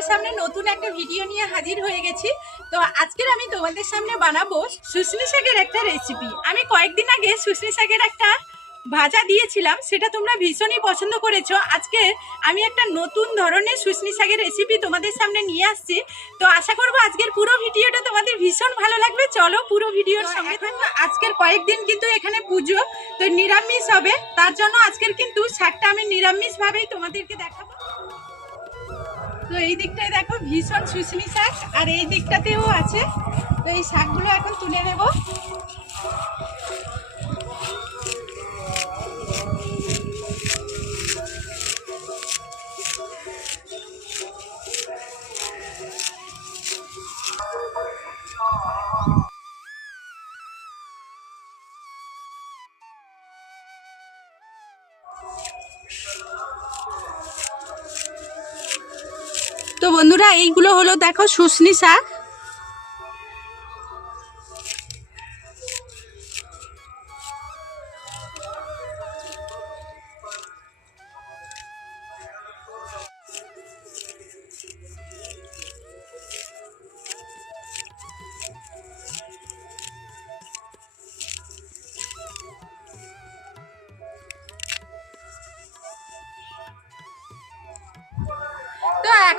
তোমাদের সামনে নতুন একটা ভিডিও নিয়ে হাজির হয়ে গেছি। তো আজকের আমি তোমাদের সামনে বানাবো শুশনি শাকের একটা রেসিপি আমি কয়েকদিন আগে শুশনি শাকের একটা ভাজা দিয়েছিলাম সেটা তোমরা ভীষণই পছন্দ করেছ। আজকে আমি একটা নতুন ধরনের শুশনি শাকের রেসিপি তোমাদের সামনে নিয়ে আসছি। তো আশা করব আজকের পুরো ভিডিওটা তোমাদের ভীষণ ভালো লাগবে। চলো পুরো ভিডিওর সঙ্গে আজকের কয়েকদিন কিন্তু এখানে পুজো তো নিরামিষ হবে। তার জন্য আজকের কিন্তু শাকটা আমি নিরামিষভাবেই তোমাদেরকে দেখাবো। তো এই দিকটায় দেখো ভীষণ শুশনি শাক, আর এই দিকটাতেও আছে। তো এই শাকগুলো এখন তুলে নেব। তো বন্ধুরা এইগুলো হলো দেখো শুশনি শাক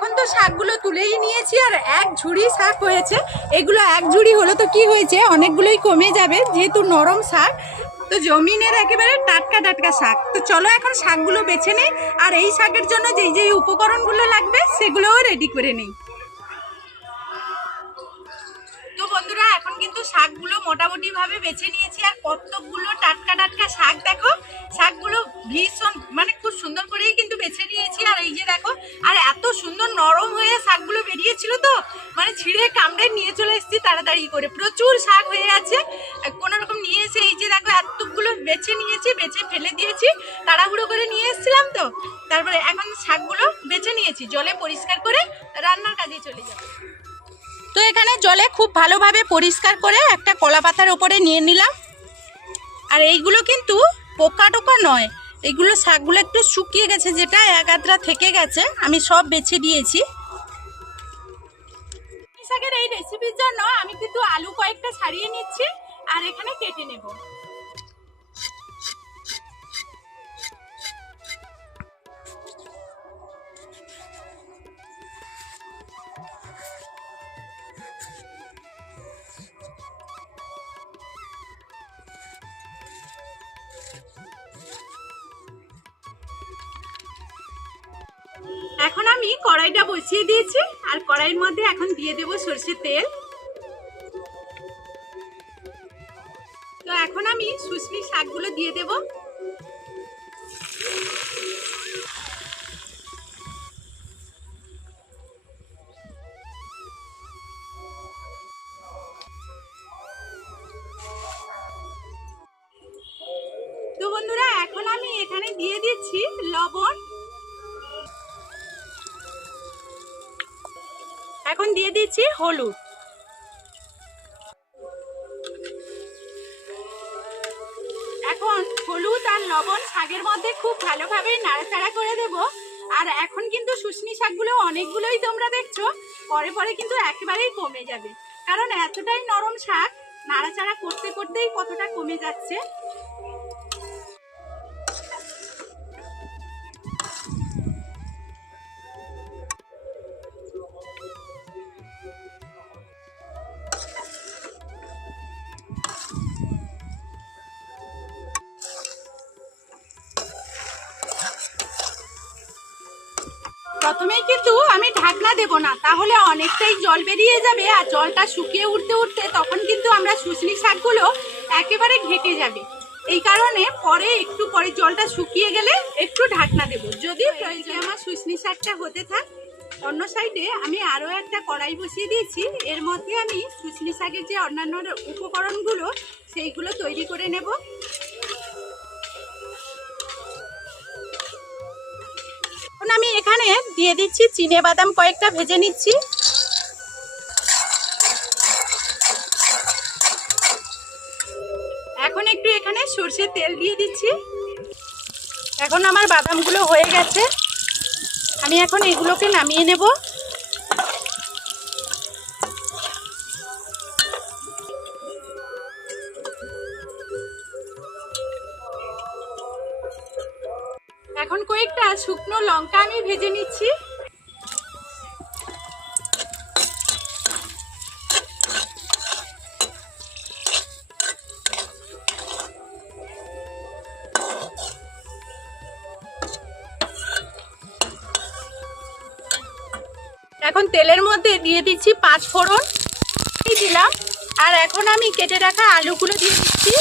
এখন তো শাকগুলো তুলেই নিয়েছি আর এক ঝুড়ি শাক হয়েছে। এগুলো এক ঝুড়ি হলো তো কি হয়েছে? অনেকগুলোই কমে যাবে, যেহেতু নরম শাক। তো জমিনের একেবারে টাটকা টাটকা শাক। তো চলো এখন শাকগুলো বেছে নেই, আর এই শাকের জন্য যেই যেই উপকরণগুলো লাগবে, সেগুলোও রেডি করে নেই। তো বন্ধুরা, এখন কিন্তু শাকগুলো মোটামুটি ভাবে বেছে নিয়েছি, আর কতগুলো টাটকা টাটকা শাক দেখো। শাকগুলো ভীষণ মানে খুব সুন্দর করেই কিন্তু বেছে নিয়েছি, আর এই যে দেখো, আর এত নরম হয়ে শাকগুলো বেরিয়েছিল তো মানে ছিঁড়ে কামড়ে নিয়ে চলে এসেছি তাড়াতাড়ি করে। প্রচুর শাক হয়ে আছে। কোনো রকম নিয়ে এসে এই যে দেখো, এতগুলো বেছে নিয়েছি, বেছে ফেলে দিয়েছি, তাড়াহুড়ো করে নিয়ে এসেছিলাম তো। তারপরে এখন শাকগুলো বেছে নিয়েছি, জলে পরিষ্কার করে রান্নার কাজে চলে যাব। তো এখানে জলে খুব ভালোভাবে পরিষ্কার করে একটা কলা পাতার ওপরে নিয়ে নিলাম। আর এইগুলো কিন্তু পোকা টোকা নয় এইগুলো শাকগুলো একটু শুকিয়ে গেছে, যেটা এক আদ্রা থেকে গেছে, আমি সব বেছে দিয়েছি শাকের এই রেসিপির জন্য আমি কিন্তু আলু কয়েকটা ছাড়িয়ে নিচ্ছি, আর এখানে কেটে নেব। আমি কড়াইটা বসিয়ে দিয়েছি আর কড়াইয়ের মধ্যে এখন দিয়ে দেব সর্ষের তেল। তো এখন আমি সুসমি শাকগুলো দিয়ে দেব। তো বন্ধুরা, এখন আমি এখানে দিয়ে দিচ্ছি লবণ। এখন দিয়ে দিচ্ছি হলুদ। এখন হলুদ আর লবণ শাকের মধ্যে খুব ভালোভাবে নাড়াচাড়া করে দেব। আর এখন কিন্তু শুশনি শাকগুলো অনেকগুলোই তোমরা দেখছ, পরে পরে কিন্তু একেবারেই কমে যাবে। কারণ এতটাই নরম শাক, নাড়াচাড়া করতে করতেই কতটা কমে যাচ্ছে। প্রথমেই কিন্তু আমি ঢাকনা দেব না, তাহলে অনেকটাই জল বেরিয়ে যাবে আর জলটা শুকিয়ে উঠতে উঠতে তখন কিন্তু আমরা শুশনি শাকগুলো একেবারে ঘেটে যাবে। এই কারণে পরে একটু পরে জলটা শুকিয়ে গেলে একটু ঢাকনা দেব। যদি প্রয়োজন আমার শুশনি শাকটা হতে থাক, অন্য সাইডে আমি আরও একটা কড়াই বসিয়ে দিয়েছি। এর মধ্যে আমি শুশনি শাকের যে অন্যান্য উপকরণগুলো, সেইগুলো তৈরি করে নেব। দিয়ে দিচ্ছি, চিনে বাদাম কয়েকটা ভেজে নিচ্ছি। এখন একটু এখানে সর্ষের তেল দিয়ে দিচ্ছি। এখন আমার বাদামগুলো হয়ে গেছে। আমি এখন এগুলোকে নামিয়ে নেব। এখন কয়েকটা শুকনো লঙ্কা আমি ভেজে নিচ্ছি। এখন তেলের মধ্যে দিয়ে দিচ্ছি পাঁচ ফোড়ন দিলাম। আর এখন আমি কেটে রাখা আলুগুলো দিয়ে দিচ্ছি।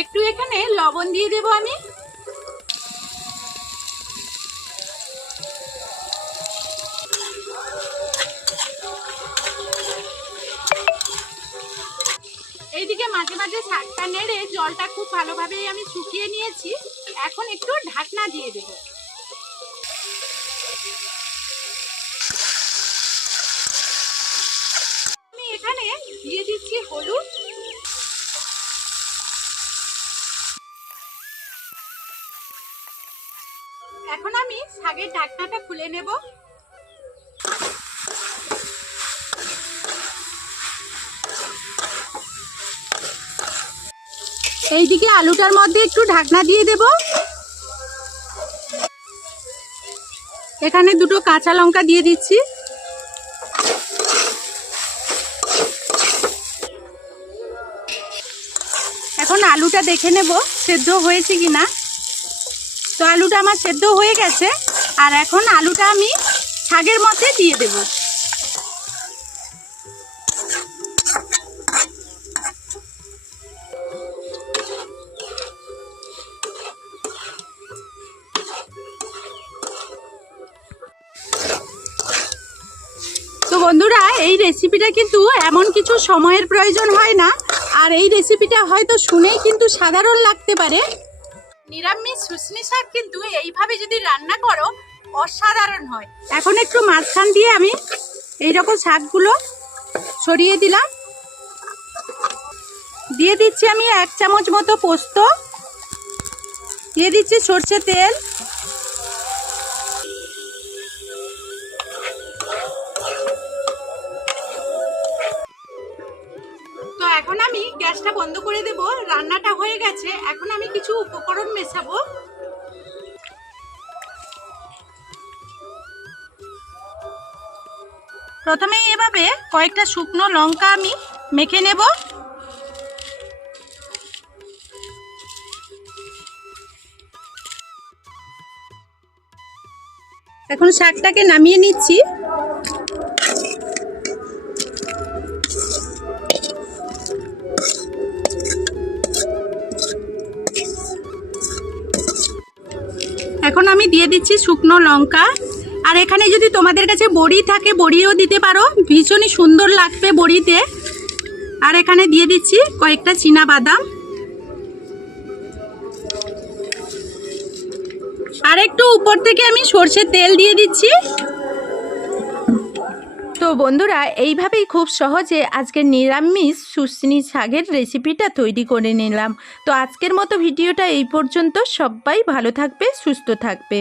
একটু এখানে লবণ দিয়ে দেবো আমি। এইদিকে মাঝে মাঝে শাকটা নেড়ে জলটা খুব ভালোভাবেই আমি শুকিয়ে নিয়েছি। এখন একটু ঢাকনা দিয়ে দেবো। আমি এখানে দিয়ে দিচ্ছি হলুদ। এখন আমি শাকের ঢাকনাটা খুলে নেব। এইদিকে আলুটার মধ্যে একটু ঢাকনা দিয়ে দেব। এখানে দুটো কাঁচা লঙ্কা দিয়ে দিচ্ছি। এখন আলুটা দেখে নেব, সেদ্ধ হয়েছে কি না তো আলুটা আমার সেদ্ধ হয়ে গেছে, আর এখন আলুটা আমি শাকের মধ্যে দিয়ে দেব। তো বন্ধুরা, এই রেসিপিটা কিন্তু এমন কিছু সময়ের প্রয়োজন হয় না, আর এই রেসিপিটা হয়তো শুনেই কিন্তু সাধারণ লাগতে পারে। নিরামিষ শুশনি শাক কিন্তু এইভাবে যদি রান্না করো, অসাধারণ হয়। এখন একটু মাঝখান দিয়ে আমি এই রকম শাকগুলো সরিয়ে দিলাম। দিয়ে দিচ্ছি আমি এক চামচ মতো পোস্ত। দিয়ে দিচ্ছি সর্ষে তেল। এখন আমি গ্যাসটা বন্ধ করে দেব, রান্নাটা হয়ে গেছে, এখন আমি কিছু উপকরণ মেশাবো। প্রথমে এভাবে কয়েকটা শুকনো লঙ্কা আমি মেখে নেব। এখন শাকটাকে নামিয়ে নিচ্ছি। এখন আমি দিয়ে দিচ্ছি শুকনো লঙ্কা। আর এখানে যদি তোমাদের কাছে বড়ি থাকে, বড়িও দিতে পারো। ভীষণই সুন্দর লাগবে বড়িতে। আর এখানে দিয়ে দিচ্ছি কয়েকটা চীনা বাদাম। আর একটু উপর থেকে আমি সর্ষের তেল দিয়ে দিচ্ছি। তো বন্ধুরা, এইভাবেই খুব সহজে আজকে নিরামিষ সুস্নি শাগের রেসিপিটা তৈরি করে নিলাম। তো আজকের মতো ভিডিওটা এই পর্যন্ত। সবাই ভালো থাকবে, সুস্থ থাকবে।